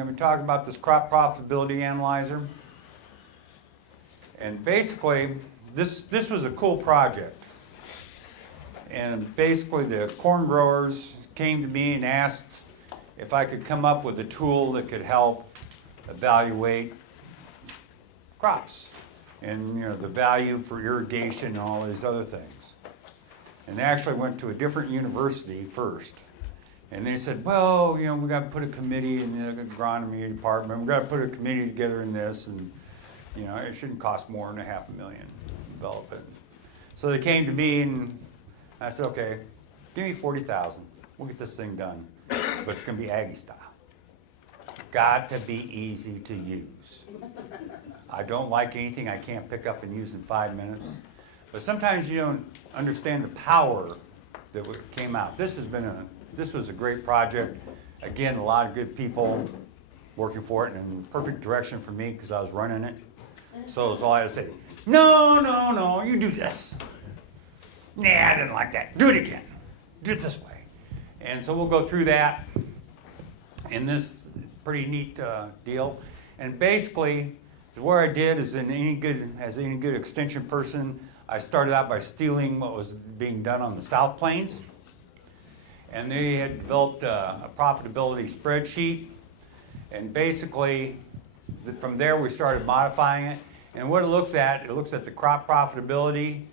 I'm going to talk about this crop profitability analyzer. And basically, this was a cool project. And basically, the corn growers came to me and asked if I could come up with a tool that could help evaluate crops and the value for irrigation and all these other things. And they actually went to a different university first. And they said, well, we got to put a committee in the agronomy department. We've got to put a committee together in this, and it shouldn't cost more than $500,000 to develop it. So they came to me, and I said, okay, give me $40,000. We'll get this thing done, but it's going to be Aggie style. Got to be easy to use. I don't like anything I can't pick up and use in 5 minutes. But sometimes you don't understand the power that came out. This was a great project. Again, a lot of good people working for it, and in the perfect direction for me because I was running it. So that's all I had to say. No, you do this. Nah, I didn't like that. Do it again. Do it this way. And so we'll go through that in this pretty neat deal. And basically, what I did is as any good extension person, I started out by stealing what was being done on the South Plains. And they had developed a profitability spreadsheet. And basically, from there we started modifying it. And what it looks at the crop profitability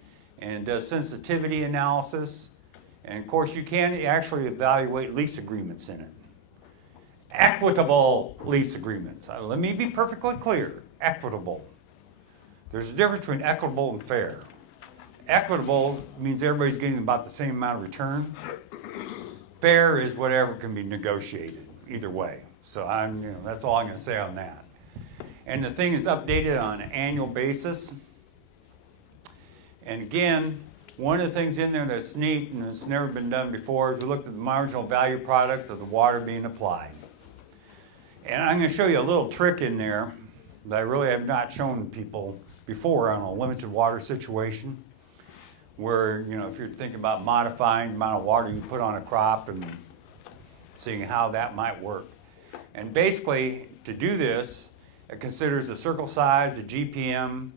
and does sensitivity analysis. And of course, you can actually evaluate lease agreements in it. Equitable lease agreements. Let me be perfectly clear. Equitable. There's a difference between equitable and fair. Equitable means everybody's getting about the same amount of return. Fair is whatever can be negotiated, either way. So that's all I'm going to say on that. And the thing is updated on an annual basis. And again, one of the things in there that's neat and it's never been done before is we looked at the marginal value product of the water being applied. And I'm going to show you a little trick in there that I really have not shown people before on a limited water situation, where if you're thinking about modifying the amount of water you put on a crop and seeing how that might work. And basically, to do this, it considers the circle size, the GPM,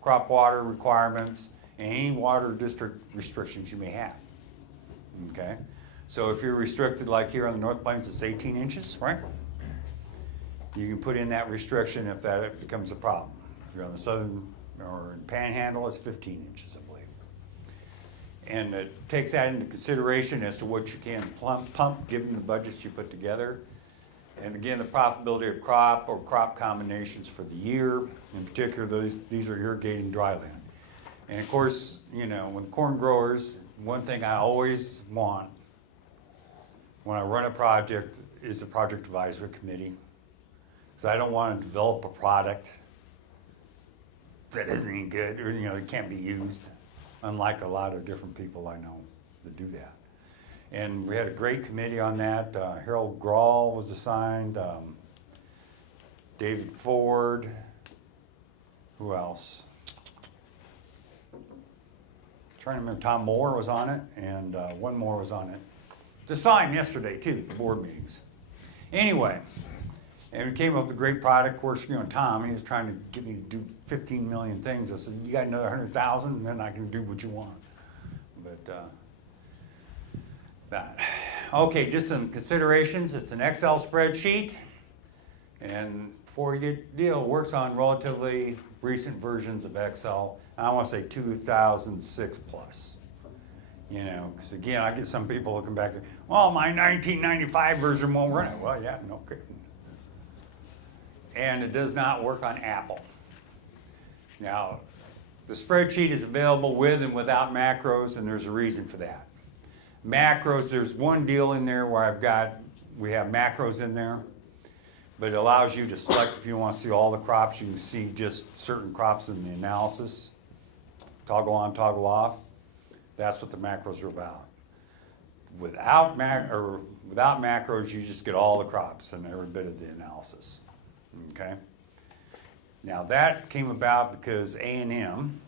crop water requirements, and any water district restrictions you may have. Okay? So if you're restricted, like here on the North Plains, it's 18 inches, right? You can put in that restriction if that becomes a problem. If you're on the southern or Panhandle, it's 15 inches, I believe. And it takes that into consideration as to what you can pump given the budgets you put together. And again, the profitability of crop or crop combinations for the year. In particular, these are irrigating dryland. And of course, when corn growers, one thing I always want when I run a project is a project advisory committee. Because I don't want to develop a product that isn't any good or it can't be used, unlike a lot of different people I know that do that. And we had a great committee on that. Harold Grawl was assigned, David Ford, who else? Trying to remember, Tom Moore was on it, and one more was on it. It was assigned yesterday too at the board meetings. Anyway. And we came up with a great product. Of course, Tom, he was trying to get me to do 15 million things. I said, you got another 100,000, and then I can do what you want. But that. Okay, just some considerations. It's an Excel spreadsheet. And before you get deal, it works on relatively recent versions of Excel. I want to say 2006 plus. Because again, I get some people looking back, well, my 1995 version won't run it. Well, yeah, no kidding. And it does not work on Apple. Now, the spreadsheet is available with and without macros, and there's a reason for that. Macros, there's one deal in there where we have macros in there, but it allows you to select if you want to see all the crops. You can see just certain crops in the analysis. Toggle on, toggle off. That's what the macros are about. Without macros, you just get all the crops and every bit of the analysis. Okay. Now that came about because A&M,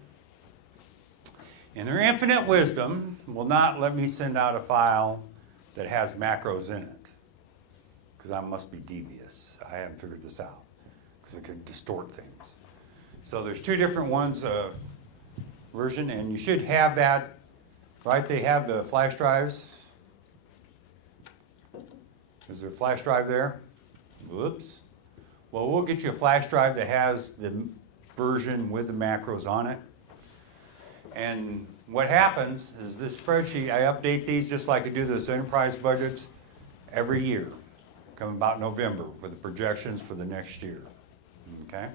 in their infinite wisdom, will not let me send out a file that has macros in it. because I must be devious. I haven't figured this out because it can distort things. So there's two different ones, version, and you should have that, right? They have the flash drives. Is there a flash drive there? Whoops. Well, we'll get you a flash drive that has the version with the macros on it. And what happens is this spreadsheet, I update these just like I do those enterprise budgets every year, come about November with the projections for the next year, okay?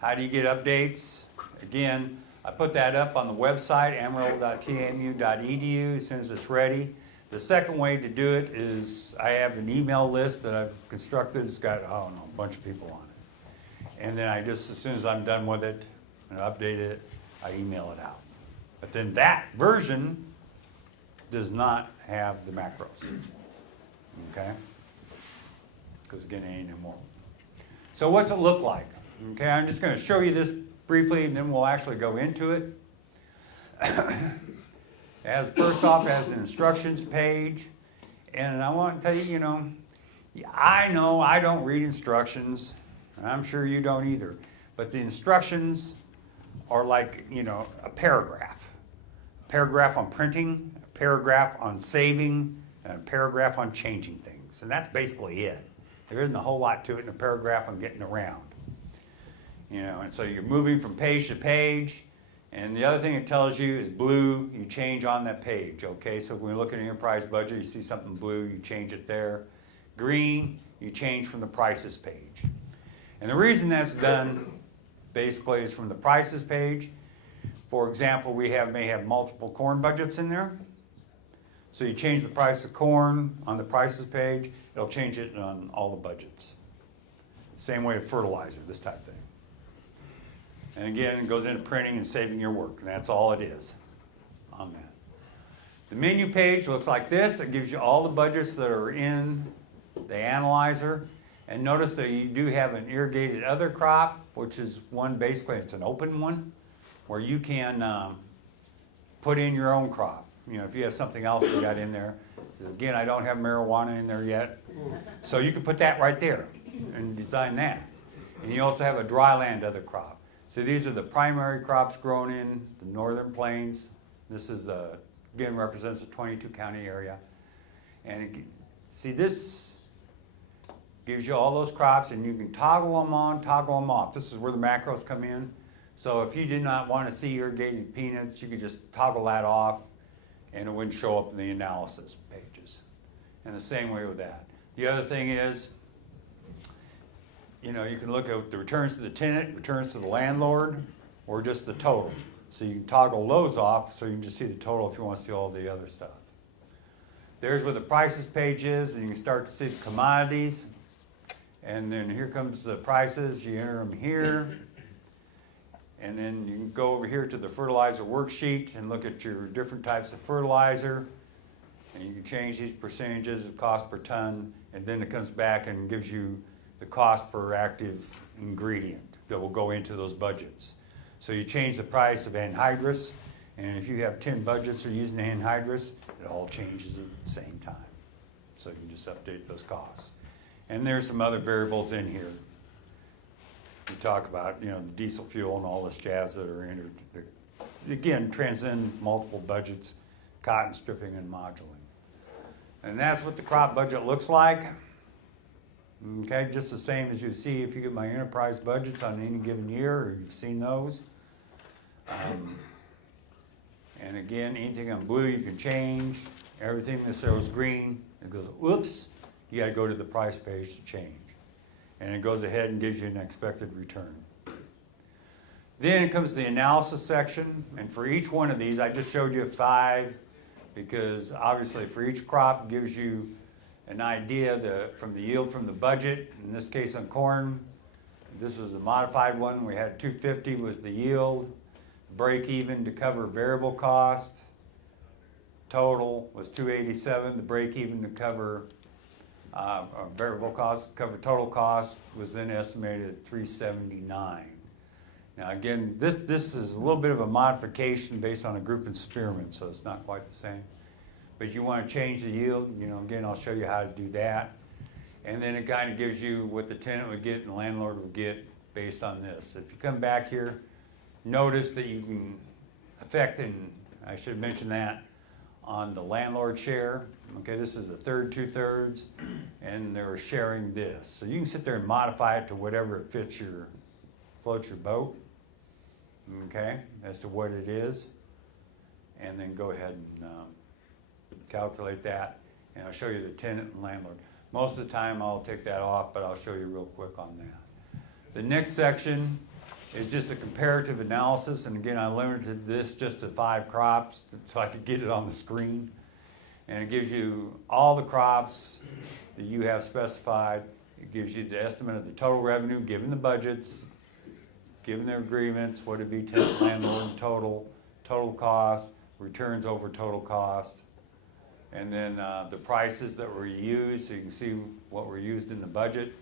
How do you get updates? Again, I put that up on the website, amarillo.tamu.edu, as soon as it's ready. The second way to do it is I have an email list that I've constructed. It's got, I don't know, a bunch of people on it. And then I just, as soon as I'm done with it and update it, I email it out. But then that version does not have the macros, okay? Because again, it ain't anymore. So what's it look like? Okay, I'm just going to show you this briefly, and then we'll actually go into it. As first off, as an instructions page, and I want to tell you, I know I don't read instructions, and I'm sure you don't either, but the instructions are like, a paragraph. A paragraph on printing, a paragraph on saving, and a paragraph on changing things, and that's basically it. There isn't a whole lot to it in a paragraph on getting around. And so you're moving from page to page, and the other thing it tells you is blue, you change on that page, okay? So when we look at an enterprise budget, you see something blue, you change it there. Green, you change from the prices page. And the reason that's done, basically, is from the prices page. For example, we may have multiple corn budgets in there. So you change the price of corn on the prices page, it'll change it on all the budgets. Same way with fertilizer, this type of thing. And again, it goes into printing and saving your work, and that's all it is on that. The menu page looks like this. It gives you all the budgets that are in the analyzer. And notice that you do have an irrigated other crop, which is one, basically it's an open one, where you can put in your own crop. If you have something else you got in there. So again, I don't have marijuana in there yet. So you can put that right there and design that. And you also have a dry land other crop. So these are the primary crops grown in the northern plains. This is, again, represents a 22 county area. And see, this gives you all those crops, and you can toggle them on, toggle them off. This is where the macros come in. So if you did not want to see irrigated peanuts, you could just toggle that off, and it wouldn't show up in the analysis pages. And the same way with that. The other thing is, you can look at the returns to the tenant, returns to the landlord, or just the total. So you can toggle those off so you can just see the total if you want to see all the other stuff. There's where the prices page is, and you can start to see the commodities. And then here comes the prices, you enter them here. And then you can go over here to the fertilizer worksheet and look at your different types of fertilizer. And you can change these percentages of cost per ton, and then it comes back and gives you the cost per active ingredient that will go into those budgets. So you change the price of anhydrous, and if you have 10 budgets that are using anhydrous, it all changes at the same time. So you can just update those costs. And there's some other variables in here. We talk about, the diesel fuel and all this jazz that are entered. Again, transcend multiple budgets, cotton stripping and moduling. And that's what the crop budget looks like. Okay, just the same as you see if you get my enterprise budgets on any given year, or you've seen those. And again, anything on blue you can change. Everything that shows green, it goes, whoops, you gotta go to the price page to change. And it goes ahead and gives you an expected return. Then it comes to the analysis section, and for each one of these, I just showed you 5, because obviously for each crop it gives you an idea from the yield from the budget. In this case on corn, this was a modified one. We had 250 was the yield, break even to cover variable cost. Total was 287. The break even to cover variable cost, cover total cost was then estimated at 379. Now again, this is a little bit of a modification based on a group experiment, so it's not quite the same. but you want to change the yield, you know, again, I'll show you how to do that. And then it kind of gives you what the tenant would get and the landlord would get based on this. If you come back here, notice that you can affect, and I should have mentioned that, on the landlord share. Okay, this is a third, 2/3, and they're sharing this. So you can sit there and modify it to whatever it fits your, floats your boat, okay, as to what it is. And then go ahead and calculate that, and I'll show you the tenant and landlord. Most of the time I'll take that off, but I'll show you real quick on that. The next section is just a comparative analysis, and again, I limited this just to 5 crops so I could get it on the screen. And it gives you all the crops that you have specified. It gives you the estimate of the total revenue, given the budgets, given their agreements, what it'd be tenant, landlord, total cost, returns over total cost, and then the prices that were used, so you can see what were used in the budget,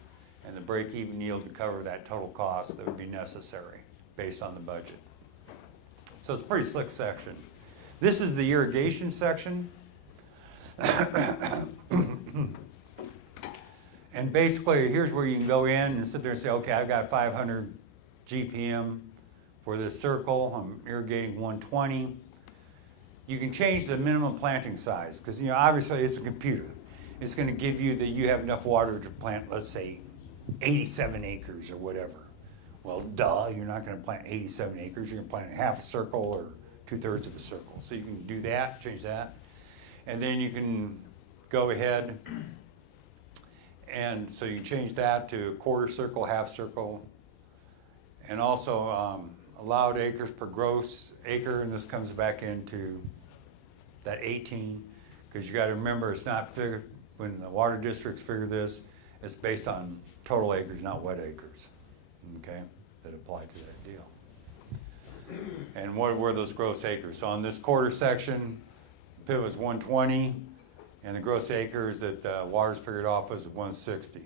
and the break-even yield to cover that total cost that would be necessary based on the budget. So it's a pretty slick section. This is the irrigation section. And basically, here's where you can go in and sit there and say, okay, I've got 500 GPM for this circle. I'm irrigating 120. You can change the minimum planting size because, you know, obviously it's a computer. It's going to give you that you have enough water to plant, let's say, 87 acres or whatever. Well, duh, you're not going to plant 87 acres. You're going to plant half a circle or 2/3 of a circle. So you can do that, change that. And then you can go ahead and so you change that to a quarter circle, half circle, and also allowed acres per gross acre, and this comes back into that 18, because you got to remember it's not figured, when the water districts figure this, it's based on total acres, not wet acres, okay, that apply to that deal. And what were those gross acres? So on this quarter section, pit was 120, and the gross acres that the water's figured off was 160.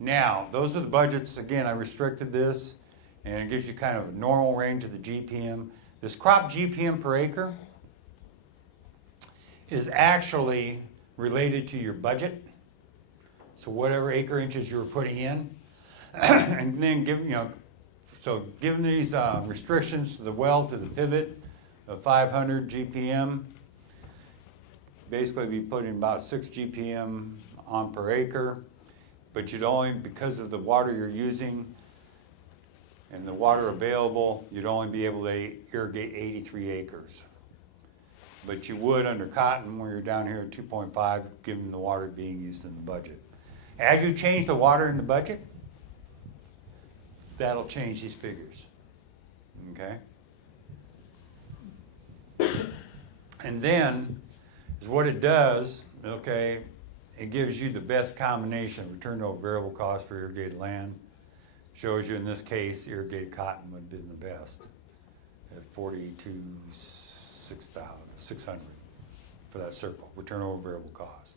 Now, those are the budgets. Again, I restricted this, and it gives you kind of a normal range of the GPM. This crop GPM per acre is actually related to your budget. So whatever acre inches you were putting in, and then given these restrictions to the well, to the pivot of 500 GPM, basically be putting about 6 GPM on per acre, but you'd only, because of the water you're using and the water available, you'd only be able to irrigate 83 acres. But you would under cotton, where you're down here at 2.5, given the water being used in the budget. As you change the water in the budget, that'll change these figures, okay? And then, is what it does, okay, it gives you the best combination, return over variable cost for irrigated land. Shows you in this case, irrigated cotton would have been the best at 42,600 for that circle, return over variable cost.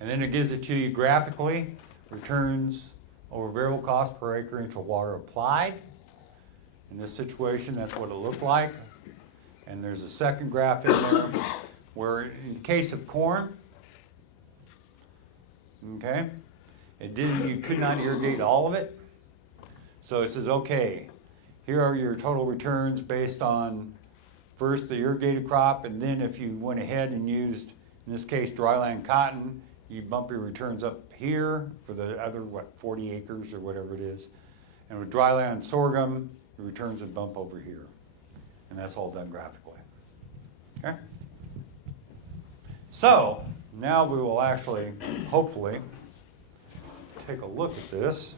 And then it gives it to you graphically, returns over variable cost per acre inch of water applied. In this situation, that's what it looked like. And there's a second graph in there where in the case of corn, okay, you could not irrigate all of it. So it says, okay, here are your total returns based on first the irrigated crop, and then if you went ahead and used, in this case, dryland cotton, you bump your returns up here for the other, 40 acres or whatever it is. And with dryland sorghum, your returns would bump over here. And that's all done graphically. Okay? So, now we will actually, hopefully, take a look at this.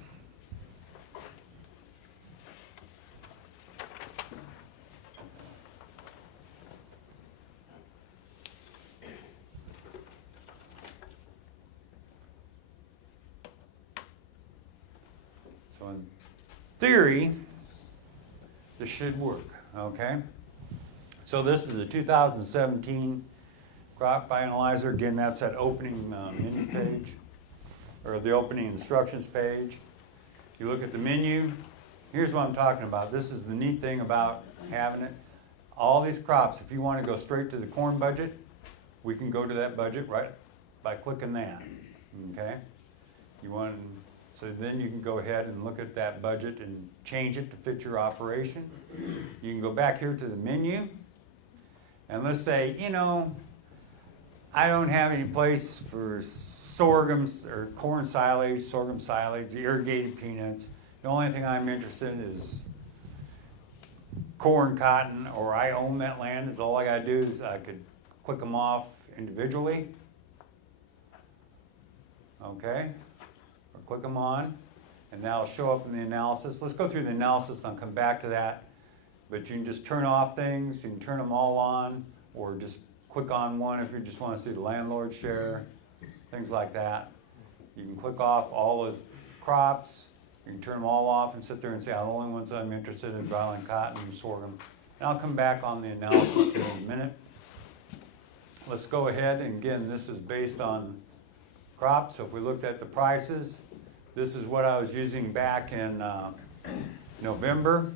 So in theory, this should work, okay? So this is the 2017 crop analyzer. Again, that's that opening menu page, or the opening instructions page. You look at the menu, here's what I'm talking about. This is the neat thing about having it. All these crops, if you want to go straight to the corn budget, we can go to that budget right by clicking that, okay? You want, so then you can go ahead and look at that budget and change it to fit your operation. You can go back here to the menu, and let's say, you know, I don't have any place for sorghum or corn silage, sorghum silage, irrigated peanuts. The only thing I'm interested in is corn, cotton, or I own that land. Is all I gotta do is I could click them off individually. Okay, or click them on, and that'll show up in the analysis. Let's go through the analysis and I'll come back to that. But you can just turn off things, you can turn them all on, or just click on one if you just want to see the landlord share, things like that. You can click off all those crops, you can turn them all off and sit there and say, the only ones I'm interested in, dryland cotton and sorghum. And I'll come back on the analysis in a minute. Let's go ahead, and again, this is based on crops. So if we looked at the prices, this is what I was using back in November.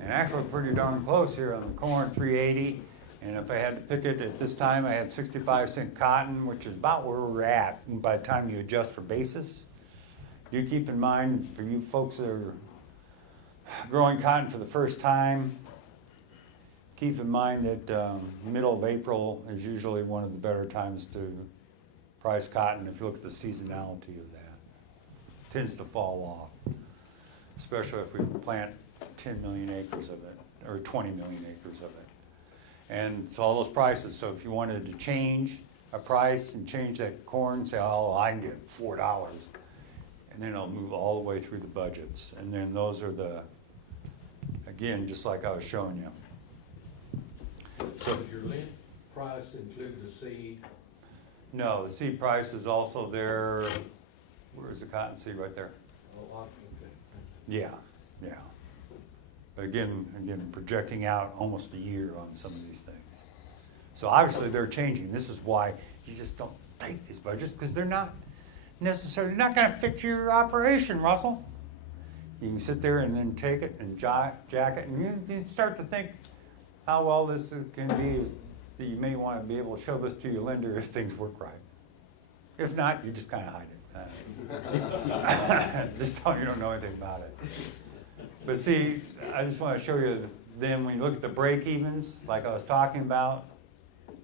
And actually pretty darn close here on the corn, 380. And if I had to pick it at this time, I had 65-cent cotton, which is about where we're at by the time you adjust for basis. Do keep in mind, for you folks that are growing cotton for the first time, keep in mind that middle of April is usually one of the better times to price cotton. If you look at the seasonality of that, it tends to fall off, especially if we plant 10 million acres of it, or 20 million acres of it. And so all those prices, so if you wanted to change a price and change that corn, say, oh, I can get $4, and then it'll move all the way through the budgets. And then those are the, again, just like I was showing you. So does your list price include the seed? No, the seed price is also there. Where's the cotton seed? Right there. Oh, okay. Yeah, yeah. But again, projecting out almost a year on some of these things. So obviously they're changing. This is why you just don't take these budgets, because they're not necessarily, they're not gonna fit your operation, Russell. You can sit there and then take it and jack it, and you start to think how well this is gonna be, is that you may wanna be able to show this to your lender if things work right. If not, you just kinda hide it. Just tell them you don't know anything about it. But see, I just want to show you, then when you look at the break-evens, like I was talking about,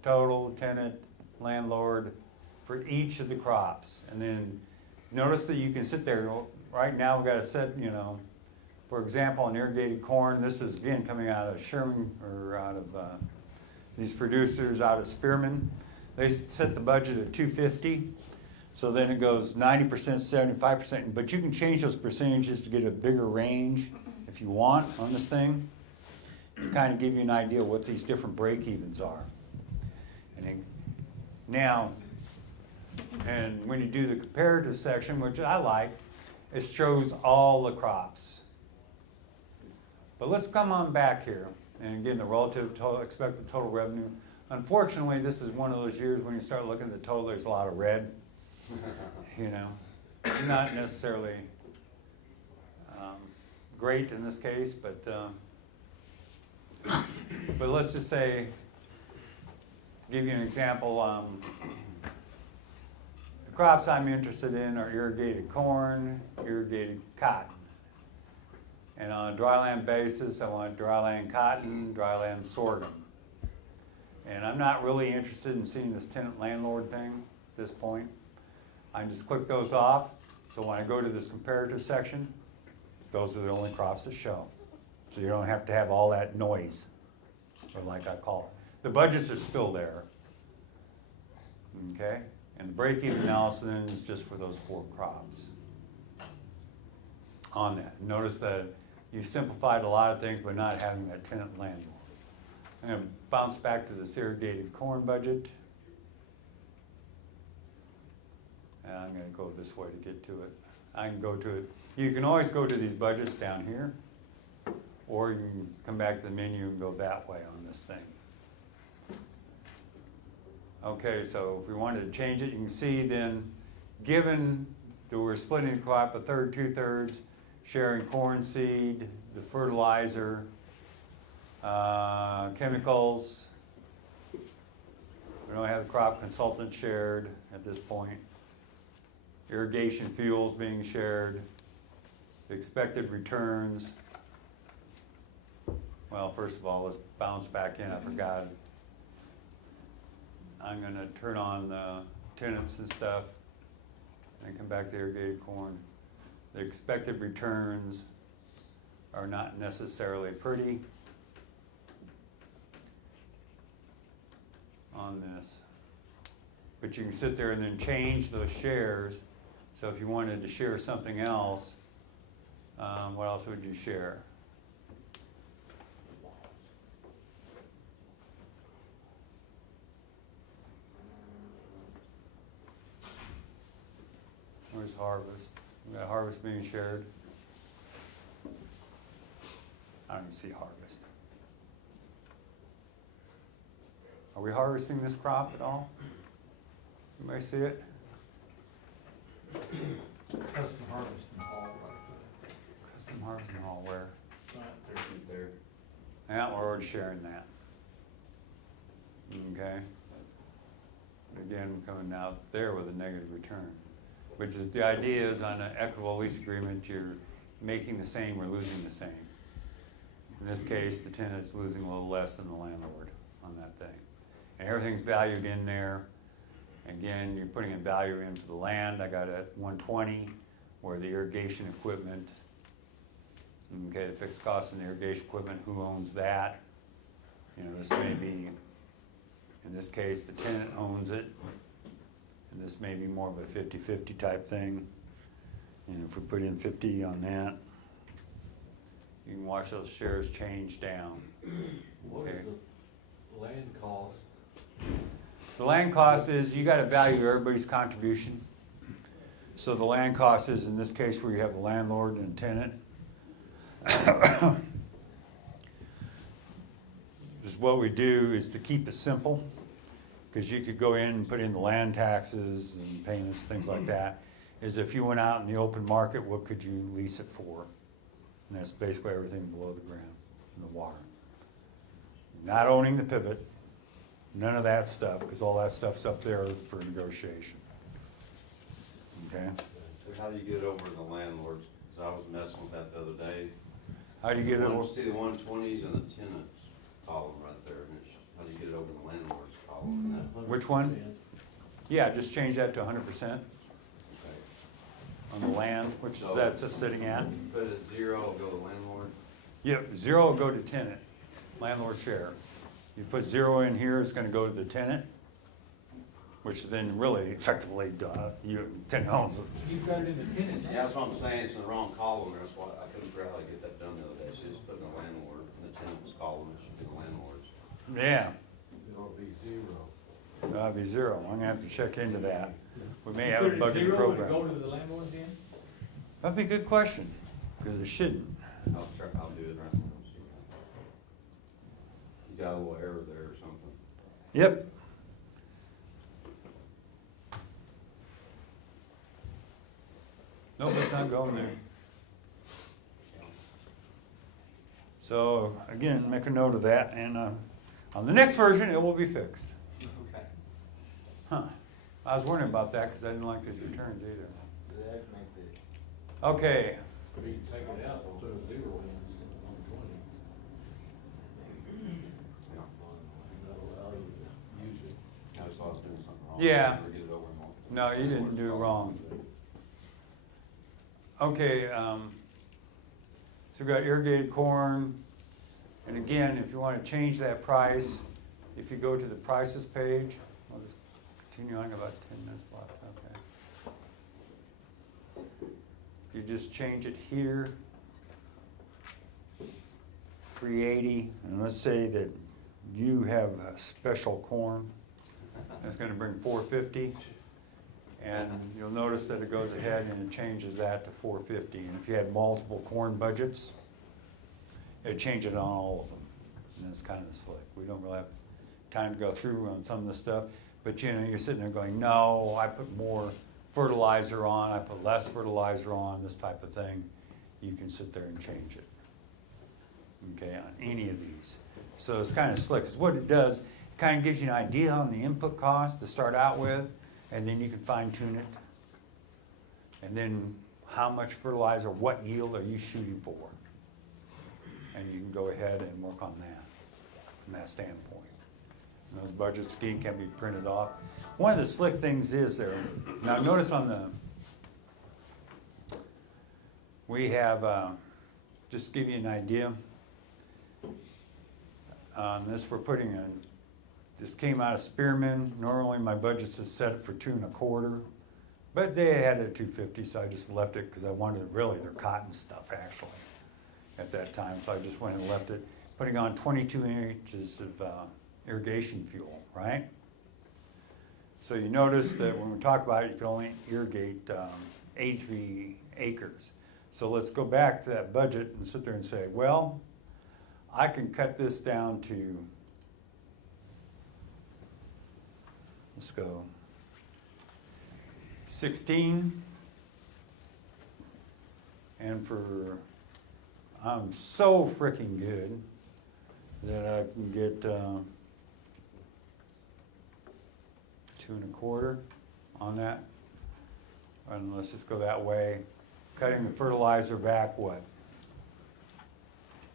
total, tenant, landlord, for each of the crops. And then notice that you can sit there, right now we've got to set, you know, for example, on irrigated corn, this is again coming out of Sherman, or out of these producers out of Spearman. They set the budget at 250. So then it goes 90%, 75%, but you can change those percentages to get a bigger range if you want on this thing, to kind of give you an idea what these different break-evens are. And then, now, and when you do the comparative section, which I like, it shows all the crops. But let's come on back here, and again, the relative total, expected total revenue. Unfortunately, this is one of those years when you start looking at the total, there's a lot of red. You know, not necessarily great in this case, but let's just say, give you an example, the crops I'm interested in are irrigated corn, irrigated cotton. And on a dryland basis, I want dryland cotton, dryland sorghum. And I'm not really interested in seeing this tenant landlord thing at this point. I can just click those off. So when I go to this comparative section, those are the only crops that show. So you don't have to have all that noise, or like I call it. The budgets are still there. Okay? And the break-even analysis then is just for those 4 crops. On that. Notice that you simplified a lot of things by not having that tenant landlord. I'm going to bounce back to this irrigated corn budget. And I'm going to go this way to get to it. I can go to it. You can always go to these budgets down here, or you can come back to the menu and go that way on this thing. Okay, so if we wanted to change it, you can see then, given that we're splitting the crop a third, 2/3, sharing corn seed, the fertilizer, chemicals, We don't have the crop consultant shared at this point. Irrigation fuels being shared. The expected returns. Well, first of all, let's bounce back in, I forgot. I'm gonna turn on the tenants and stuff and come back to irrigated corn. The expected returns are not necessarily pretty on this. But you can sit there and then change those shares. So if you wanted to share something else, what else would you share? Where's harvest? We got harvest being shared. I don't even see harvest. Are we harvesting this crop at all? Anybody see it? Custom harvest and haul right Custom harvest and all where? there. Right there. Yeah, we're already sharing that. Okay. Again, we're coming out there with a negative return. Which is, the idea is on an equitable lease agreement, you're making the same or losing the same. In this case, the tenant's losing a little less than the landlord on that thing. And everything's valued in there. Again, you're putting a value in for the land. I got it at 120, where the irrigation equipment, okay, the fixed cost in the irrigation equipment, who owns that? You know, this may be, in this case, the tenant owns it. And this may be more of a 50-50 type thing. And if we put in 50 on that, you can watch those shares change down. What Okay. is the land cost? The land cost is, you gotta value everybody's contribution. So the land cost is, in this case, where you have a landlord and a tenant. Is what we do is to keep it simple, because you could go in and put in the land taxes and payments, things like that. Is if you went out in the open market, what could you lease it for? And that's basically everything below the ground, in the water. Not owning the pivot, none of that stuff, because all that stuff's up there for negotiation. Okay? So how do you get over the landlords? Because I was messing with that the other day. How do you get it I over? see the 120s and the tenants column right there, and how do you get it over the landlords column? Which one? Yeah, just change that to 100% Okay. on the land, which is, that's just sitting at. Put it at 0, it'll go to landlord. Yep, 0 will go to tenant, landlord share. You put 0 in here, it's gonna go to the tenant, which then really effectively, tenant owns it. You've got it in the tenant. Yeah, that's what I'm saying, it's in the wrong column, that's why I couldn't figure out how to get that done the other day, so just put in the landlord, in the tenants column, it should be the landlords. Yeah, It'll be 0. that'll be 0. I'm gonna have to check into that. We may have Put a it at budget 0 and program. go to the landlord then? That'd be a good question, because it shouldn't. I'll do it right now. You got a little error there or something. Yep. Nope, it's not going there. So, again, make a note of that, and on the next version, it will be fixed. Okay. Huh. I was wondering about that, because I didn't like those returns either. That make the, Okay, But you can take it out and put a 0 in instead of 120. Yeah. That'll allow you to use it. I just thought I was doing something wrong. Yeah. Or get it over more. no, you didn't do it wrong. Okay, so we got irrigated corn, and again, if you want to change that price, if you go to the prices page, I'll just continue on, about 10 minutes left, okay. You just change it here, 380, and let's say that you have a special corn, that's gonna bring 450. And you'll notice that it goes ahead and it changes that to 450. And if you had multiple corn budgets, it'd change it on all of them. And that's kind of slick. We don't really have time to go through on some of this stuff. But you know, you're sitting there going, no, I put more fertilizer on, I put less fertilizer on, this type of thing. You can sit there and change it. Okay, on any of these. So it's kind of slick. 'Cause what it does kind of gives you an idea on the input cost to start out with, and then you can fine tune it. And then how much fertilizer, what yield are you shooting for? And you can go ahead and work on that from that standpoint. And those budget schemes can be printed off. One of the slick things is there, now notice on the, we have, just to give you an idea, on this we're putting in, this came out of Spearman. Normally my budget's is set for 2.25, but they had it at 250, so I just left it because I wanted really their cotton stuff actually at that time. So I just went and left it, putting on 22 inches of irrigation fuel, right? So you notice that when we talk about it, you can only irrigate 83 acres. So let's go back to that budget and sit there and say, well, I can cut this down to, let's go, 16. And for, I'm so freaking good that I can get 2.25 on that. And let's just go that way. Cutting the fertilizer back, what?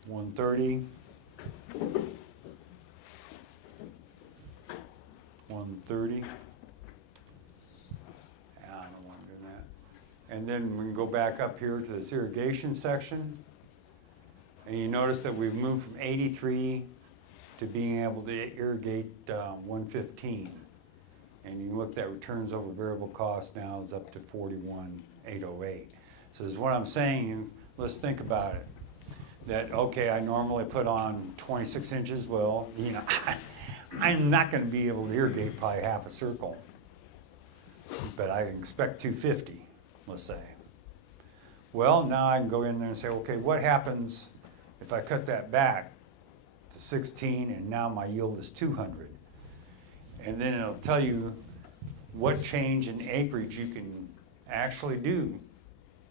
130. 130. I don't want to do that. And then we can go back up here to this irrigation section. And you notice that we've moved from 83 to being able to irrigate 115. And you look at returns over variable cost now is up to 41,808. So this is what I'm saying, let's think about it. That, okay, I normally put on 26 inches, well, you know, I'm not gonna be able to irrigate probably half a circle. But I expect 250, let's say. Well, now I can go in there and say, okay, what happens if I cut that back to 16 and now my yield is 200? And then it'll tell you what change in acreage you can actually do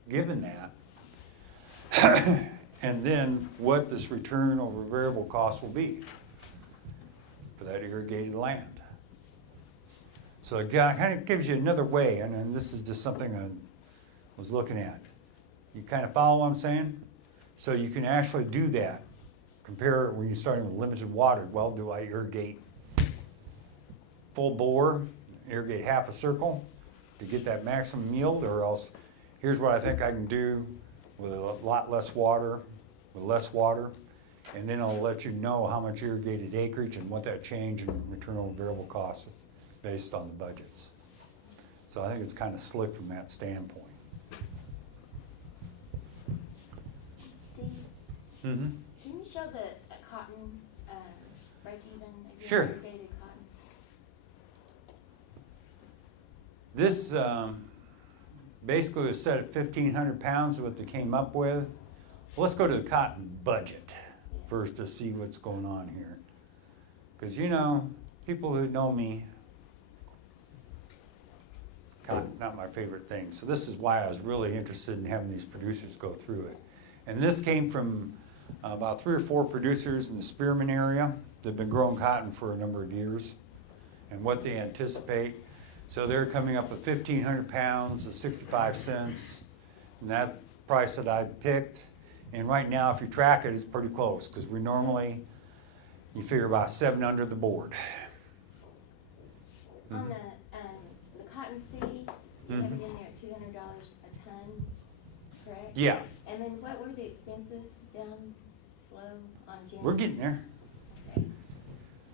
given that. And then what this return over variable cost will be for that irrigated land. So it kind of gives you another way, and then this is just something I was looking at. You kind of follow what I'm saying? So you can actually do that. Compare when you're starting with limited water. Well, do I irrigate full bore, irrigate half a circle to get that maximum yield, or else here's what I think I can do with a lot less water, with less water, and then I'll let you know how much irrigated acreage and what that change in return on variable cost is based on the budgets. So I think it's kind of slick from that standpoint. Steve, Mm-hmm. can you show the cotton break even? Sure. Irrigated cotton? This basically was set at 1,500 pounds, what they came up with. Well, let's go to the cotton budget first to see what's going on here. Because you know, people who know me, cotton, not my favorite thing. So this is why I was really interested in having these producers go through it. And this came from about 3 or 4 producers in the Spearman area that have been growing cotton for a number of years and what they anticipate. So they're coming up with 1,500 pounds at 65 cents, and that's the price that I picked. And right now, if you track it, it's pretty close, because we normally, you figure about 7 under the board. On the cotton seed, you have it in there at $200 a ton, correct? Yeah, And then what were the expenses down below on Jim? we're getting there. Okay.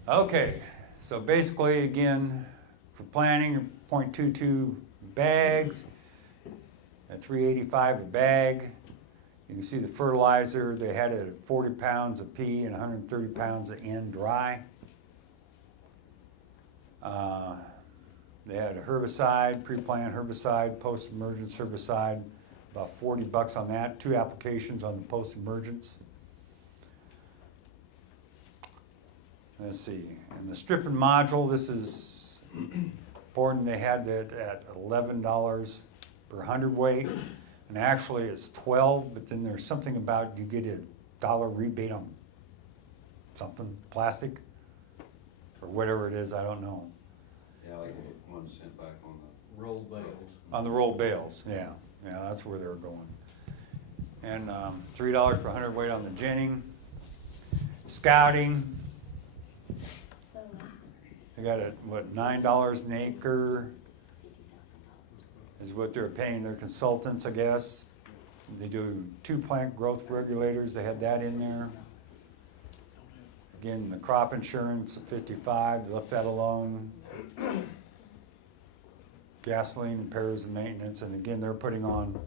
Okay, so basically, again, for planting, 0.22 bags at $3.85 a bag. You can see the fertilizer, they had it at 40 pounds of P and 130 pounds of N dry. They had a herbicide, pre-plant herbicide, post-emergence herbicide, about $40 on that, 2 applications on the post-emergence. Let's see, and the stripping module, this is important, they had that at $11 per hundredweight, and actually it's 12, but then there's something about you get a $1 rebate on something, plastic, or whatever it is, I don't know. Yeah, like the one sent back on the. Roll bales. On the rolled bales, yeah, that's where they were going. And, $3 per hundredweight on the ginning. Scouting, So they got $9 an acre $50,000. is what they're paying their consultants, I guess. They do 2 plant growth regulators, they had that in there. Again, the crop insurance at 55, they left that alone. Gasoline, repairs and maintenance, and again, they're putting on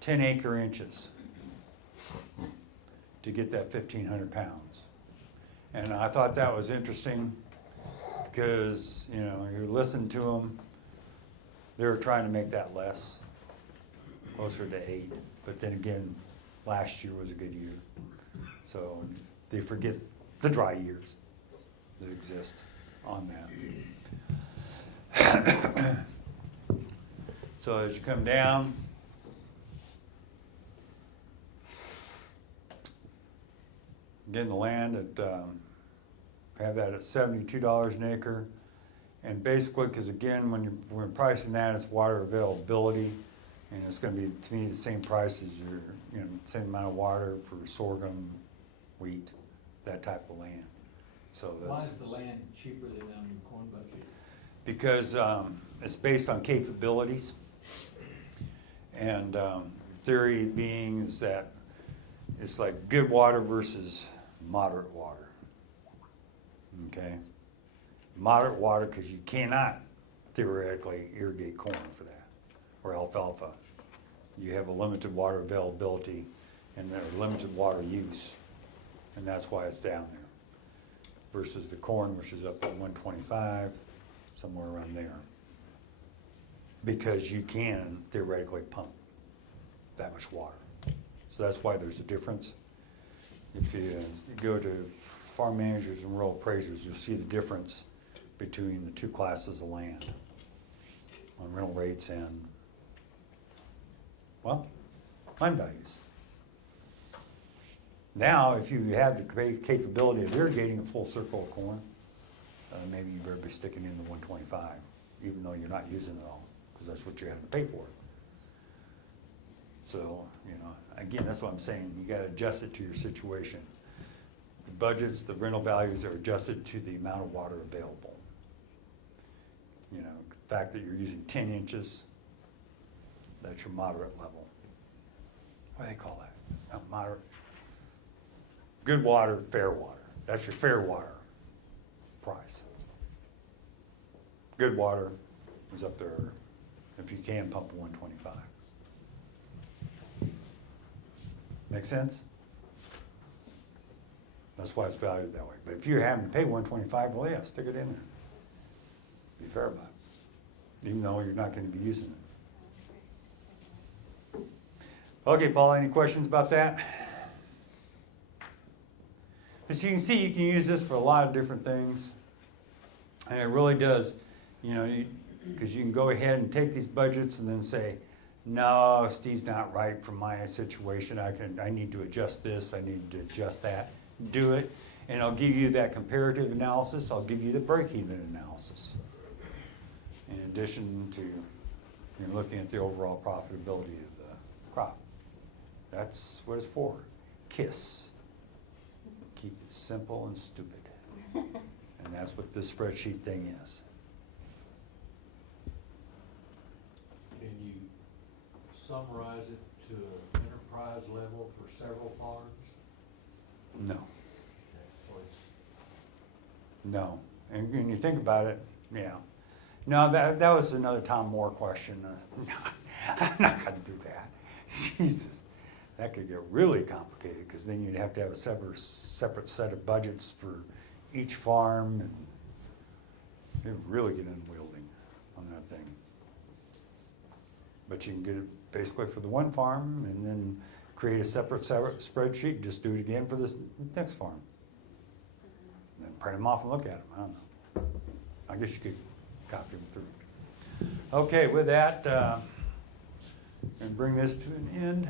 10 acre inches to get that 1,500 pounds. And I thought that was interesting because, you know, you listen to them, they were trying to make that less, closer to 8. But then again, last year was a good year. So they forget the dry years that exist on that. So as you come down, getting the land at, have that at $72 an acre. And basically, because again, when we're pricing that, it's water availability, and it's gonna be, to me, the same price as your, you know, same amount of water for sorghum, wheat, that type of land. So Why that's, is the land cheaper than on the corn budget? because, it's based on capabilities. And, theory being is that it's like good water versus moderate water. Okay? Moderate water, because you cannot theoretically irrigate corn for that, or alfalfa. You have a limited water availability and there are limited water use, and that's why it's down there. Versus the corn, which is up at 125, somewhere around there. Because you can theoretically pump that much water. So that's why there's a difference. If you go to farm managers and rural appraisers, you'll see the difference between the 2 classes of land on rental rates and, well, land values. Now, if you have the capability of irrigating a full circle of corn, maybe you better be sticking in the 125, even though you're not using it all, because that's what you have to pay for it. So, you know, again, that's what I'm saying, you gotta adjust it to your situation. The budgets, the rental values are adjusted to the amount of water available. You know, the fact that you're using 10 inches, that's your moderate level. What do they call that? Not moderate. Good water, fair water. That's your fair water price. Good water is up there, if you can pump a 125. Make sense? That's why it's valued that way. But if you're having to pay 125, well, yeah, stick it in there. Be fair about it, even though you're not gonna be using it. Okay, Paul, any questions about that? As you can see, you can use this for a lot of different things. And it really does, you know, because you can go ahead and take these budgets and then say, no, Steve's not right for my situation. I need to adjust this, I need to adjust that. Do it, and I'll give you that comparative analysis. I'll give you the break-even analysis. In addition to, you know, looking at the overall profitability of the crop. That's what it's for. KISS. Keep it simple and stupid. And that's what this spreadsheet thing is. Can you summarize it to an enterprise level for several farms? No. So it's, No, and when you think about it, yeah. No, that was another Tom Moore question. I'm not gonna do that. Jesus, that could get really complicated, because then you'd have to have a separate set of budgets for each farm, and it'd really get unwieldy on that thing. But you can get it basically for the one farm, and then create a separate spreadsheet, just do it again for this next farm. Then print them off and look at them, I don't know. I guess you could copy them through. Okay, with that, and bring this to an end.